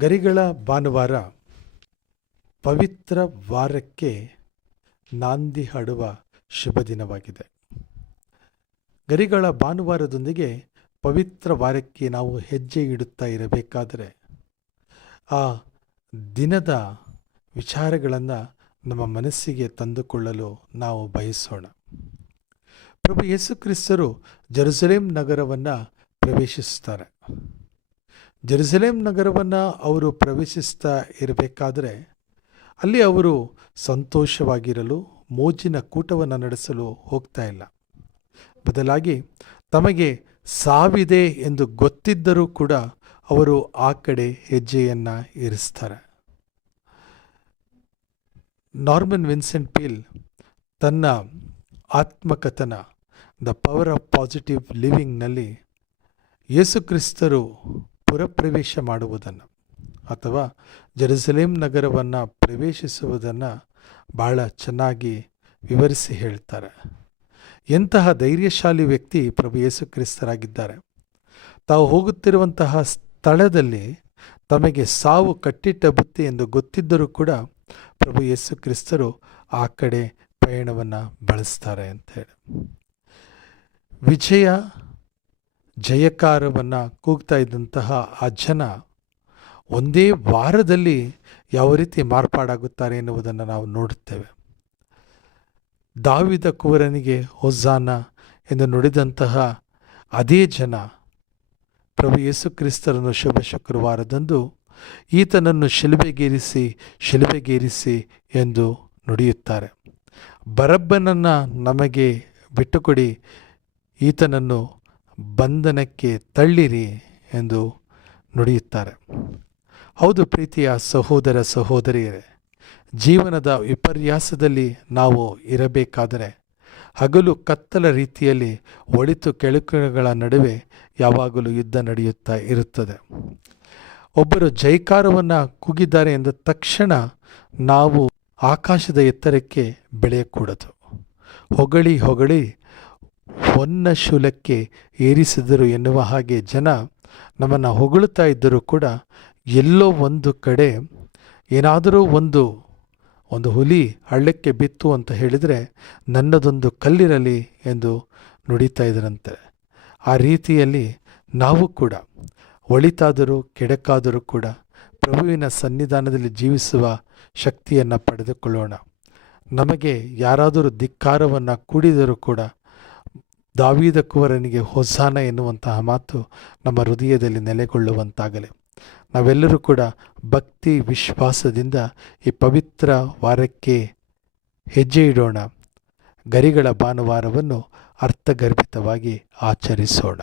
ಗರಿಗಳ ಭಾನುವಾರ ಪವಿತ್ರ ವಾರಕ್ಕೆ ನಾಂದಿ ಹಾಡುವ ಶುಭ ದಿನವಾಗಿದೆ. ಗರಿಗಳ ಭಾನುವಾರದೊಂದಿಗೆ ಪವಿತ್ರ ವಾರಕ್ಕೆ ನಾವು ಹೆಜ್ಜೆ ಇಡುತ್ತಾ ಇರಬೇಕಾದರೆ ಆ ದಿನದ ವಿಚಾರಗಳನ್ನು ನಮ್ಮ ಮನಸ್ಸಿಗೆ ತಂದುಕೊಳ್ಳಲು ನಾವು ಬಯಸೋಣ. ಪ್ರಭು ಯೇಸು ಕ್ರಿಸ್ತರು ಜೆರುಸಲೇಮ್ ನಗರವನ್ನು ಪ್ರವೇಶಿಸ್ತಾರೆ ಜೆರುಸಲೇಮ್ ನಗರವನ್ನು ಅವರು ಪ್ರವೇಶಿಸ್ತಾ ಇರಬೇಕಾದರೆ ಅಲ್ಲಿ ಅವರು ಸಂತೋಷವಾಗಿರಲು, ಮೋಜಿನ ಕೂಟವನ್ನು ನಡೆಸಲು ಹೋಗ್ತಾ ಇಲ್ಲ. ಬದಲಾಗಿ ತಮಗೆ ಸಾವಿದೆ ಎಂದು ಗೊತ್ತಿದ್ದರೂ ಕೂಡ ಅವರು ಆ ಕಡೆ ಹೆಜ್ಜೆಯನ್ನು ಇರಿಸ್ತಾರೆ. ನಾರ್ಮನ್ ವಿನ್ಸೆಂಟ್ ಪೀಲ್ ತನ್ನ ಆತ್ಮಕಥನ, ದ ಪವರ್ ಆಫ್ ಪಾಸಿಟಿವ್ ಲಿವಿಂಗ್ನಲ್ಲಿ ಯೇಸುಕ್ರಿಸ್ತರು ಪುರಪ್ರವೇಶ ಮಾಡುವುದನ್ನು ಅಥವಾ ಜೆರುಸಲೇಮ್ ನಗರವನ್ನು ಪ್ರವೇಶಿಸುವುದನ್ನು ಭಾಳ ಚೆನ್ನಾಗಿ ವಿವರಿಸಿ ಹೇಳ್ತಾರೆ. ಎಂತಹ ಧೈರ್ಯಶಾಲಿ ವ್ಯಕ್ತಿ ಪ್ರಭು ಯೇಸು ಕ್ರಿಸ್ತರಾಗಿದ್ದಾರೆ. ತಾವು ಹೋಗುತ್ತಿರುವಂತಹ ಸ್ಥಳದಲ್ಲಿ ತಮಗೆ ಸಾವು ಕಟ್ಟಿಟ್ಟ ಬುತ್ತಿ ಎಂದು ಗೊತ್ತಿದ್ದರೂ ಕೂಡ ಪ್ರಭು ಯೇಸು ಕ್ರಿಸ್ತರು ಆ ಕಡೆ ಪಯಣವನ್ನು ಬಳಸ್ತಾರೆ ಅಂತ ಹೇಳಿ. ವಿಜಯ ಜಯಕಾರವನ್ನು ಕೂಗ್ತಾ ಇದ್ದಂತಹ ಆ ಜನ ಒಂದೇ ವಾರದಲ್ಲಿ ಯಾವ ರೀತಿ ಮಾರ್ಪಾಡಾಗುತ್ತಾರೆ ಎನ್ನುವುದನ್ನು ನಾವು ನೋಡುತ್ತೇವೆ. ದಾವಿದ ಕುವರನಿಗೆ ಹೊಸಾನ ಎಂದು ನುಡಿದಂತಹ ಅದೇ ಜನ ಪ್ರಭು ಯೇಸು ಕ್ರಿಸ್ತರನ್ನು ಶುಭ ಶುಕ್ರವಾರದಂದು ಈತನನ್ನು ಶಿಲುಬೆಗೇರಿಸಿ ಶಿಲುಬೆಗೇರಿಸಿ ಎಂದು ನುಡಿಯುತ್ತಾರೆ. ಬರಬ್ಬನನ್ನು ನಮಗೆ ಬಿಟ್ಟುಕೊಡಿ, ಈತನನ್ನು ಬಂಧನಕ್ಕೆ ತಳ್ಳಿರಿ ಎಂದು ನುಡಿಯುತ್ತಾರೆ. ಹೌದು ಪ್ರೀತಿಯ ಸಹೋದರ ಸಹೋದರಿಯರೇ, ಜೀವನದ ವಿಪರ್ಯಾಸದಲ್ಲಿ ನಾವು ಇರಬೇಕಾದರೆ ಹಗಲು ಕತ್ತಲ ರೀತಿಯಲ್ಲಿ ಒಳಿತು ಕೆಳಕುಗಳ ನಡುವೆ ಯಾವಾಗಲೂ ಯುದ್ಧ ನಡೆಯುತ್ತಾ ಇರುತ್ತದೆ. ಒಬ್ಬರು ಜೈಕಾರವನ್ನು ಕುಗಿದ್ದಾರೆ ಎಂದ ತಕ್ಷಣ ನಾವು ಆಕಾಶದ ಎತ್ತರಕ್ಕೆ ಬೆಳೆಯಕೂಡದು. ಹೊಗಳಿ ಹೊಗಳಿ ಹೊನ್ನ ಶೂಲಕ್ಕೆ ಏರಿಸಿದರು ಎನ್ನುವ ಹಾಗೆ ಜನ ನಮ್ಮನ್ನು ಹೊಗಳುತ್ತಾ ಇದ್ದರೂ ಕೂಡ ಎಲ್ಲೋ ಒಂದು ಕಡೆ ಏನಾದರೂ ಒಂದು ಒಂದು ಹುಲಿ ಹಳ್ಳಕ್ಕೆ ಬಿತ್ತು ಅಂತ ಹೇಳಿದರೆ ನನ್ನದೊಂದು ಕಲ್ಲಿರಲಿ ಎಂದು ನುಡಿತಾ ಇದ್ದರಂತೆ. ಆ ರೀತಿಯಲ್ಲಿ ನಾವು ಕೂಡ, ಒಳಿತಾದರೂ ಕೆಡಕಾದರೂ ಕೂಡ ಪ್ರಭುವಿನ ಸನ್ನಿಧಾನದಲ್ಲಿ ಜೀವಿಸುವ ಶಕ್ತಿಯನ್ನು ಪಡೆದುಕೊಳ್ಳೋಣ. ನಮಗೆ ಯಾರಾದರೂ ಧಿಕ್ಕಾರವನ್ನು ಕೂಡಿದರೂ ಕೂಡ ದಾವೀದ ಕುವರನಿಗೆ ಹೊಸಾನ ಎನ್ನುವಂತಹ ಮಾತು ನಮ್ಮ ಹೃದಯದಲ್ಲಿ ನೆಲೆಗೊಳ್ಳುವಂತಾಗಲಿ. ನಾವೆಲ್ಲರೂ ಕೂಡ ಭಕ್ತಿ ವಿಶ್ವಾಸದಿಂದ ಈ ಪವಿತ್ರ ವಾರಕ್ಕೆ ಹೆಜ್ಜೆ ಇಡೋಣ. ಗರಿಗಳ ಭಾನುವಾರವನ್ನು ಅರ್ಥಗರ್ಭಿತವಾಗಿ ಆಚರಿಸೋಣ.